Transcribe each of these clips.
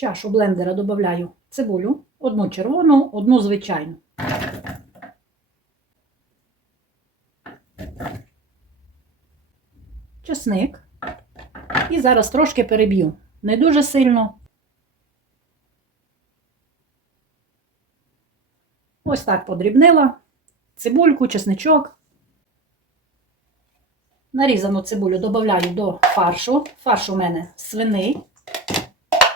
чашу блендера додаю цибулю, одну червону, одну звичайну. Чесник. І зараз трошки переб'ю. Не дуже сильно. Ось так подрібнила. Цибульку, чесничок. Нарізану цибулю додаю до фаршу. Фарш у мене свиний.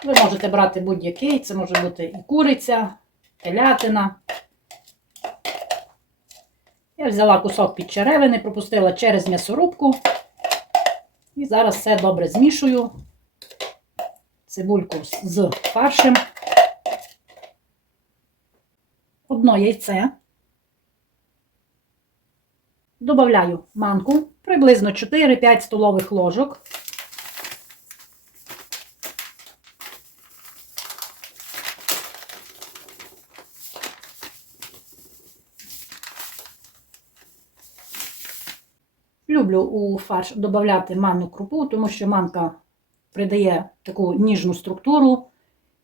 Ви можете брати будь-який, це може бути і куриця, телятина. Я взяла кусок під черевини, пропустила через м'ясорубку. І зараз все добре змішую. Цибульку з фаршем. Одно яйце. Добавляю манку, приблизно 4-5 столових ложок. Люблю у фарш додати манну крупу, тому що манка придає таку ніжну структуру,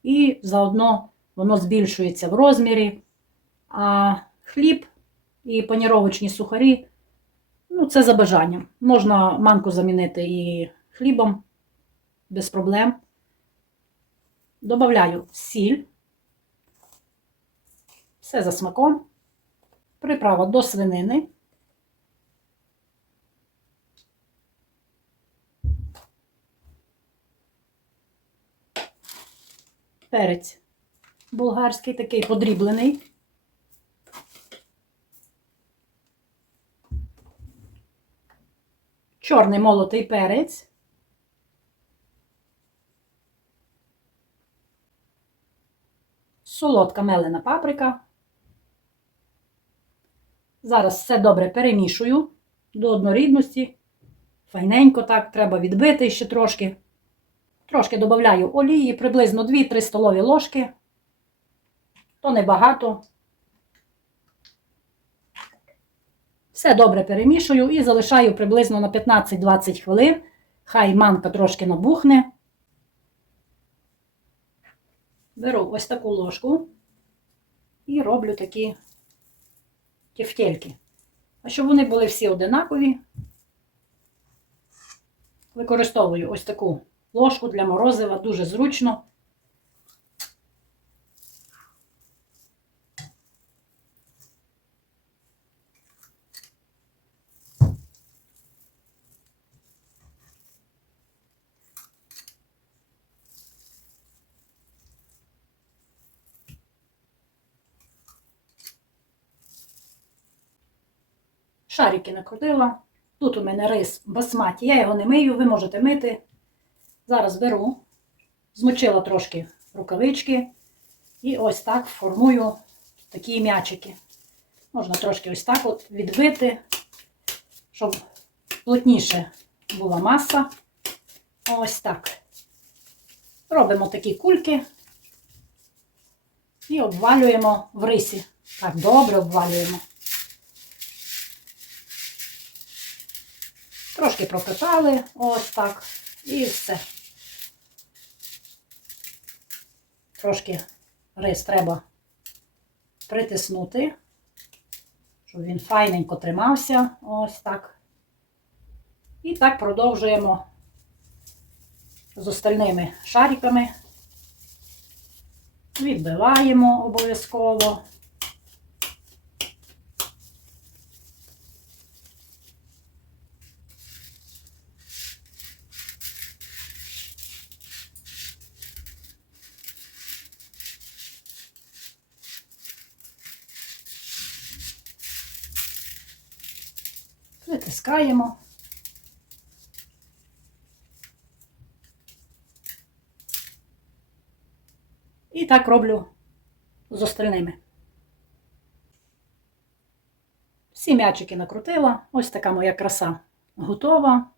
і заодно воно збільшується в розмірі. А хліб і паніровочні сухарі ну, це за бажанням. Можна манку замінити і хлібом без проблем. Добавляю сіль, все за смаком, приправа до свинини. Перець болгарський, такий подріблений. Чорний молотий перець. Солодка мелена паприка. Зараз все добре перемішую до однорідності. Файненько так, треба відбити ще трошки. Трошки додаю олії, приблизно 2-3 столові ложки. То небагато. Все добре перемішую і залишаю приблизно на 15-20 хвилин. Хай манка трошки набухне. Беру ось таку ложку і роблю такі тефтельки. А щоб вони були всі одинакові, використовую ось таку ложку для морозива, дуже зручно. Шарики накрутила. Тут у мене рис басматі. Я його не мию, ви можете мити. Зараз беру, змочила трошки рукавички і ось так формую такі м'ячики. Можна трошки ось так от відбити, щоб плотніше була маса. Ось так. Робимо такі кульки і обвалюємо в рисі. Так, добре обвалюємо. Трошки пропитали, ось так, і все. Трошки рис треба притиснути, щоб він файненько тримався. Ось так. І так продовжуємо з остальними шариками. Відбиваємо обов'язково. Притискаємо. І так роблю з остальними. Всі м'ячики накрутила. Ось така моя краса готова.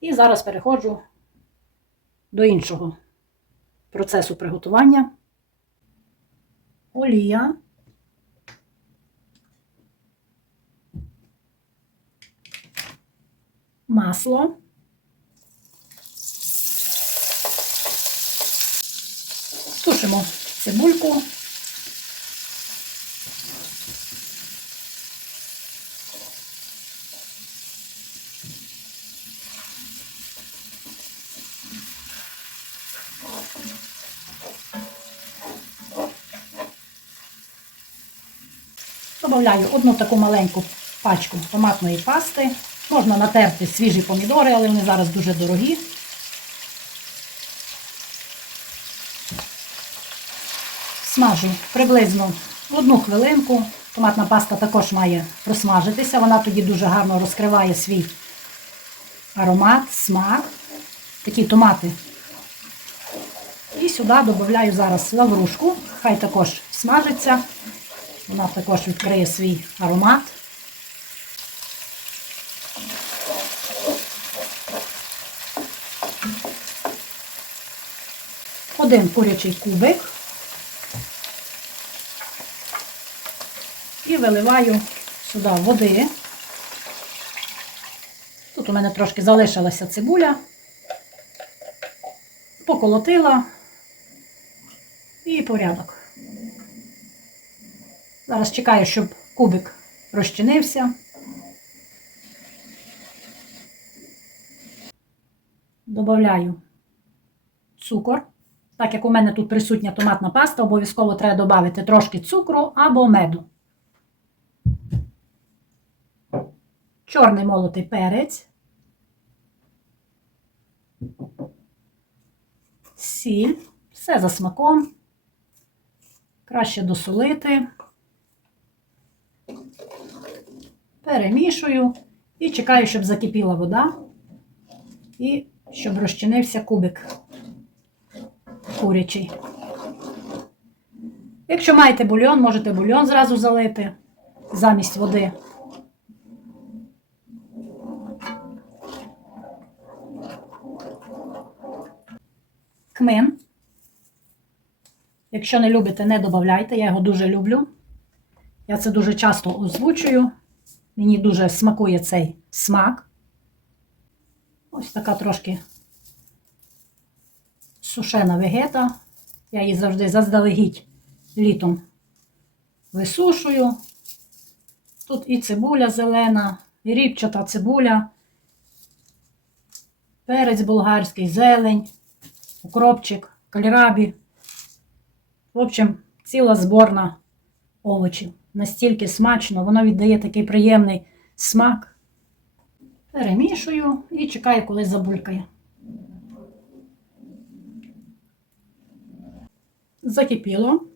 І зараз переходжу до іншого процесу приготування. Олія. масло. Тушимо цибульку. Добавляю одну таку маленьку пачку томатної пасти. Можна натерти свіжі помідори, але вони зараз дуже дорогі. Смажу приблизно одну хвилинку. Томатна паста також має просмажитися. Вона тоді дуже гарно розкриває свій аромат, смак. Такі томати. І сюди додаю зараз лаврушку. Хай також смажиться. Вона також відкриє свій аромат. Один курячий кубик. І виливаю сюди води. Тут у мене трошки залишилася цибуля. Поколотила і порядок. Зараз чекаю, щоб кубик розчинився. Добавляю цукор. Так як у мене тут присутня томатна паста, обов'язково треба додати трошки цукру або меду. Чорний молотий перець. Сіль. Все за смаком. Краще досолити. Перемішую і чекаю, щоб закипіла вода і щоб розчинився кубик курячий. Якщо маєте бульйон, можете бульйон зразу залити замість води. Кмин. Якщо не любите, не додавайте, я його дуже люблю. Я це дуже часто озвучую. Мені дуже смакує цей смак. Ось така трошки сушена вегета. Я її завжди заздалегідь літом висушую. Тут і цибуля зелена, і ріпчата цибуля, перець болгарський, зелень, укропчик, кальрабі. В общем, ціла зборна овочів. Настільки смачно, воно віддає такий приємний смак. Перемішую і чекаю, коли забулькає. Закипіло.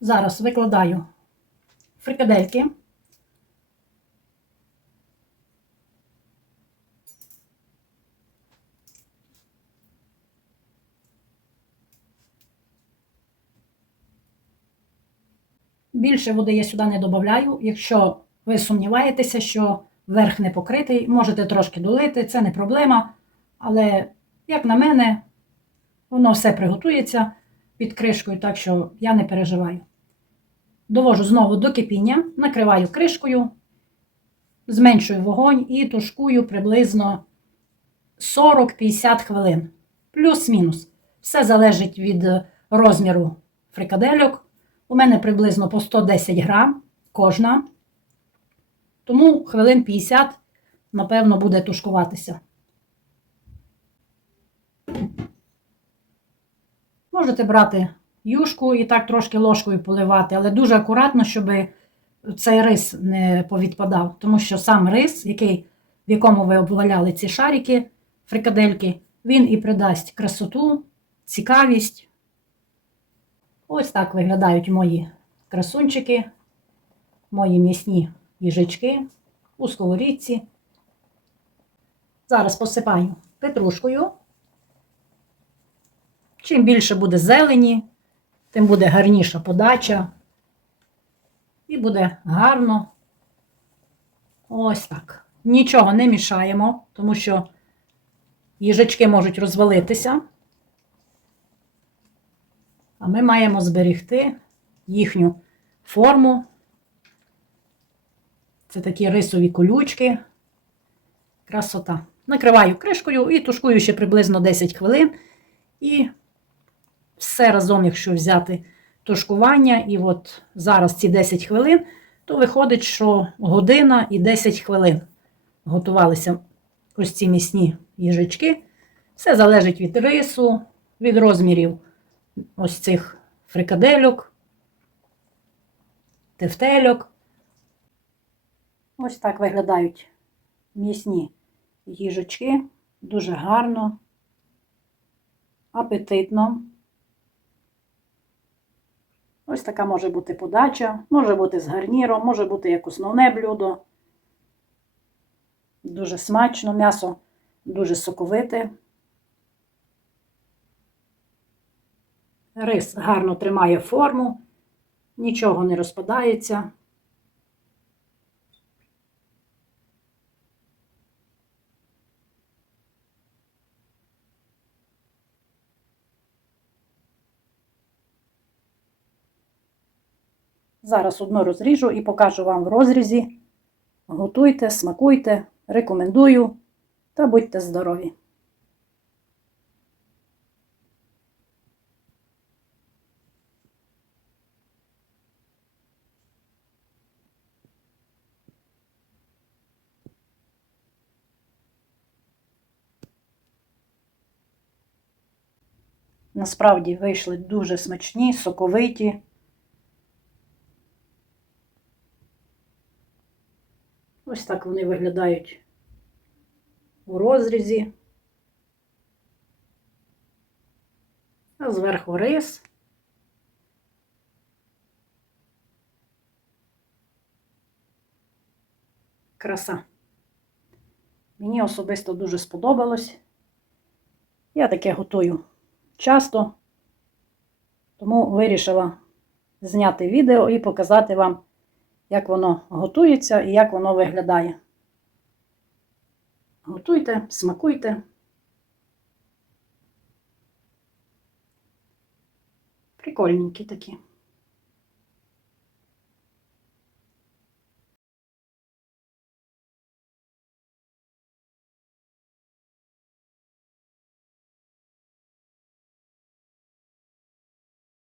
Зараз викладаю фрикадельки. Більше води я сюди не додаю. Якщо ви сумніваєтеся, що верх не покритий, можете трошки долити, це не проблема. Але, як на мене, воно все приготується під кришкою, так що я не переживаю. Довожу знову до кипіння, накриваю кришкою, зменшую вогонь і тушкую приблизно 40-50 хвилин. Плюс-мінус. Все залежить від розміру фрикадельок. У мене приблизно по 110 грам кожна. Тому хвилин 50, напевно, буде тушкуватися. Можете брати юшку і так трошки ложкою поливати, але дуже акуратно, щоб цей рис не повідпадав. Тому що сам рис, який, в якому ви обваляли ці шарики, фрикадельки, він і придасть красоту, цікавість. Ось так виглядають мої красунчики, мої м'ясні їжачки у сковорідці. Зараз посипаю петрушкою. Чим більше буде зелені, тим буде гарніша подача. І буде гарно. Ось так. Нічого не мішаємо, тому що їжачки можуть розвалитися. А ми маємо зберегти їхню форму. Це такі рисові колючки. Красота. Накриваю кришкою і тушкую ще приблизно 10 хвилин. І все разом, якщо взяти тушкування, і от зараз ці 10 хвилин, то виходить, що година і 10 хвилин готувалися ось ці місні їжачки. Все залежить від рису, від розмірів ось цих фрикадельок, тефтельок. Ось так виглядають м'ясні їжачки. Дуже гарно, апетитно. Ось така може бути подача, може бути з гарніром, може бути як основне блюдо. Дуже смачно, м'ясо дуже соковите. Рис гарно тримає форму, нічого не розпадається. Зараз одну розріжу і покажу вам в розрізі. Готуйте, смакуйте, рекомендую та будьте здорові! Насправді вийшли дуже смачні, соковиті. Ось так вони виглядають у розрізі. А зверху рис. Краса. Мені особисто дуже сподобалось. Я таке готую часто, тому вирішила зняти відео і показати вам як воно готується і як воно виглядає. Готуйте, смакуйте. Прикольненькі такі.